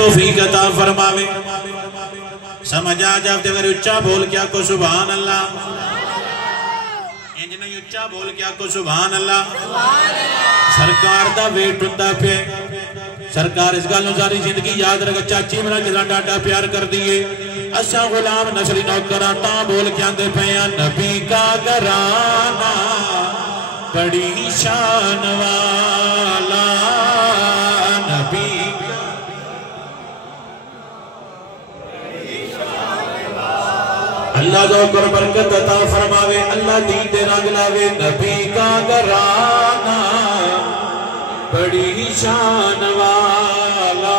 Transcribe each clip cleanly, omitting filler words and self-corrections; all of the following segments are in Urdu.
توفیق عطا فرماوے سمجھ آ جاتے میرے اچھا بول کیا کو سبحان اللہ انج نہیں اچھا بول کیا کو سبحان اللہ سرکار دا ویٹ ہوتا پہ سرکار اس گل ساری زندگی یاد رکھا چاچی میرا جلا ڈاٹا پیار کر دیئے اچھا غلام نسلی نوکرہ تا بول کیا دے پہیا نبی کا گرانا بڑی شان والا نبی اللہ ذکر برکت عطا فرماوے اللہ دین دے رنگ لاوے نبی کا گرانا بڑی شان والا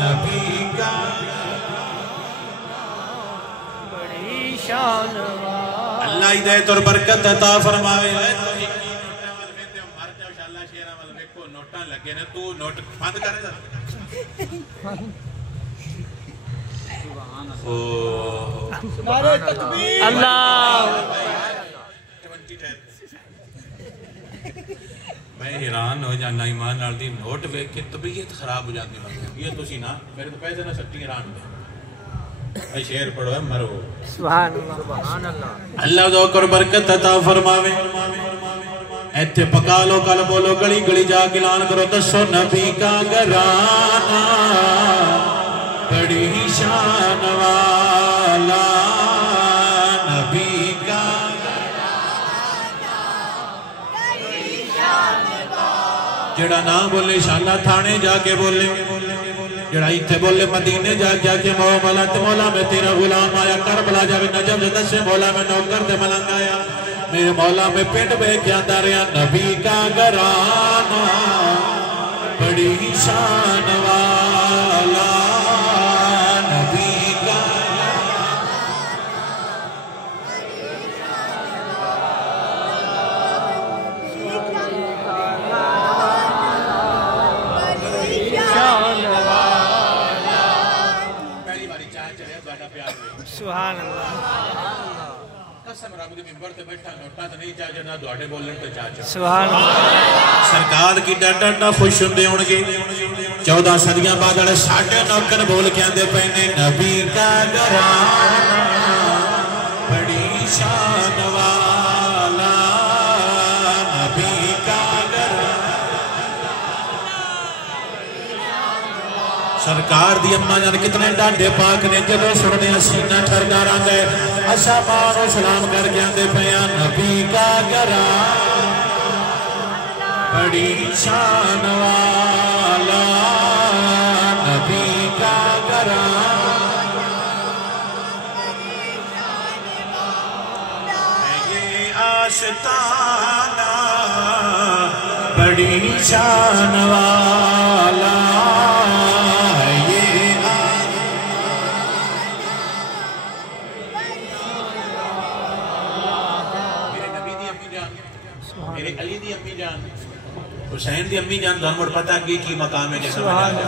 نبی کا بڑی شان والا اللہ ہدایت اور برکت عطا فرماوے نوٹاں لگے نا تو نوٹ بند کرے دا نعرہ تکبیر اللہ میں حیران ہو جانا ایمان نال دی نوٹ ویکھ کے طبیعت خراب ہو جاتی ہے یہ تسی نا میرے تو پیسے نہ سٹی حیران دے اے شعر پڑھو ہے مرو سبحان اللہ اللہ ذکر برکت عطا فرماوے ایتھے پکا لو کل بولو گلی گلی جا کے اعلان کرو دسو نبی کا گرانا بڑی شان والا نبی کا جڑا نہ بولے شانہ تھانے جا کے بولے جڑا ایتھے بولے مدینے جا کے مولا تے مولا میں تیرا غلام آیا کربلا جاوے نجم جدہ سے مولا میں نوکر تے ملنگ آیا میرے مولا میں پینٹ بے کیا داریا نبی کا گرانا بڑی شان والا نبی کا پہلی باری چاہ چلے بڑا پیار ہوئے سبحان اللہ قسم رب دے منبر تے بیٹھا نوٹاں تے نہیں چاہ جنا دوڑے بولن تے چاہ چاہ سبحان اللہ سرکار کی ڈاٹا خوش ہوندے ہون گے 14 صدیاں بعد والے ساڈے نوکر بول کے آندے پے نے نبی کا گرانا بڑی شان والا نبی کا سرکار دی اماں جان کتنے ڈانڈے پاک نے جب سننے سینہ ٹھردا رنگ ہے اچھا ماں و سلام کر کے آندے پیا نبی کا گرانا بڑی شان والا نبی کا گرانا یہ آشتانہ بڑی شان والا علی دی امی جان حسین دی امی جان دھرمڑ پتہ کی مقام ہے جیسا میں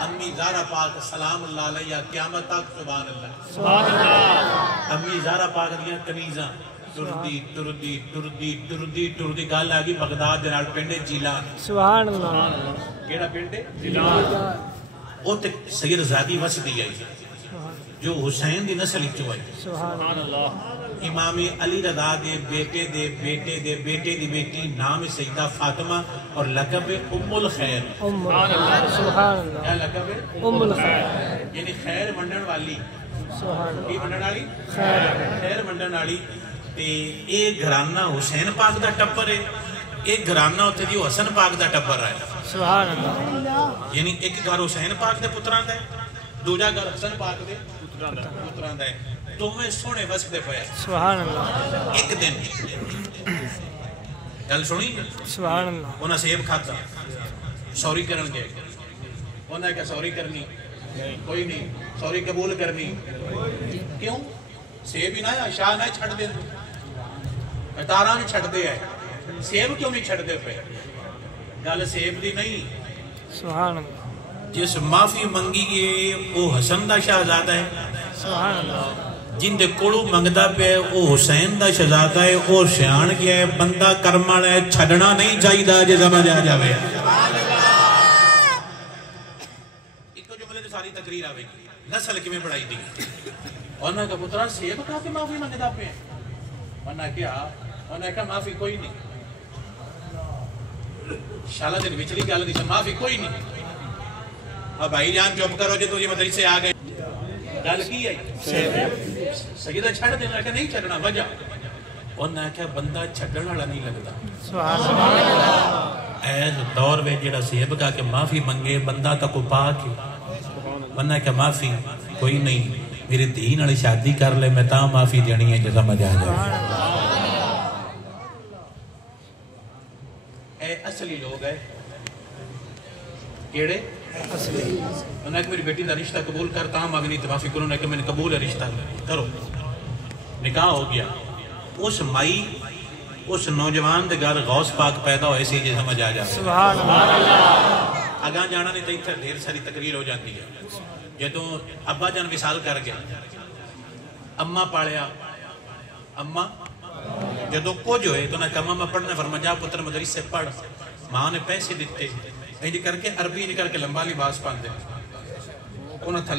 امی زہرا پاک سلام اللہ علیہ قیامت تک سبحان اللہ امی زہرا پاک دیا کنیزاں ٹردی گل آگی بغداد دنال پنڈے جیلان سبحان اللہ کیڑا پنڈے جیلان وہ تک سید زادی وسدی آئی جو حسین دی نسل چو آئی سبحان اللہ امام علی رضا دے بیٹے دے بیٹے دے بیٹے دی بیٹی نام سیدہ فاطمہ اور لقب ام الخیر سبحان اللہ کیا لقب ہے ام الخیر یعنی خیر منڈن والی سبحان کی منڈن والی خیر خیر منڈن والی تے ایک گھرانہ حسین پاک دا ٹپر ہے ایک گھرانہ ہوتے دی حسن پاک دا ٹپر ہے سبحان اللہ یعنی ایک گھر حسین پاک دے پتران دا ہے دوجہ گھر حسن پاک دے پتران دا ہے تو میں سونے بس دے پایا سبحان اللہ ایک دن گل سنی سبحان اللہ انہاں سیب کھاتا سوری کرن گئے انہاں کیا سوری کرنی کوئی نہیں سوری قبول کرنی کیوں سیب ہی نہ شاہ نہ چھڑ دے اتارا بھی چھڑ دے ہے سیب کیوں نہیں چھڑ دے پہ گل سیب دی نہیں سبحان اللہ جس معافی منگی گئے وہ حسن دا شہزادہ ہے سبحان اللہ جن دے کوڑو منگدہ پہ وہ حسین دا شہزادہ ہے وہ سیان گیا ہے بندہ کرمال ہے چھڑنا نہیں چاہی دا جے سمجھ آ جاوے تو ساری تقریر آوے گی نسل کی میں بڑھائی دی انہوں نے کہا پترہ سیب کہا کہ معافی منگدہ پہ ہیں انہوں نے کہا معافی کوئی نہیں شالہ دن وچلی گال دی معافی کوئی نہیں اب بھائی جان چپ کرو جو تجھے مدرسے آ گئے گل کی ہے سیدہ چھڑ دینا کہ نہیں چھڑنا وجہ انہوں نے کہا بندہ چھڑنا والا نہیں لگتا سبحان اللہ ایز دور میں جڑا سیب کا کہ معافی منگے بندہ تک پا کے ورنہ کہ معافی کوئی نہیں میرے دین والی شادی کر لے میں تاں معافی دینی ہے جو سمجھ آ جائے اے اصلی لوگ ہے کیڑے اصلی انہوں نے کہ میری بیٹی دا رشتہ قبول کرتا ہوں معافی نہیں معافی کروں نے کہ میں نے قبول ہے رشتہ کرو نکاح ہو گیا اس مائی اس نوجوان دے گھر غوث پاک پیدا ہوئے سی جی سمجھ آ جائے سبحان اللہ اگاں جانا نہیں تو اتھر ڈھیر ساری تقریر ہو جاتی ہے جدوں ابا جان مثال کر گیا اماں پاڑیا اماں جدوں کچھ ہوئے تو نہ کہا میں پڑھنا فرما جا پتر مدرس سے پڑھ ماں نے پیسے دیتے انج کر کے عربی نکل کے لمبا لباس پاندے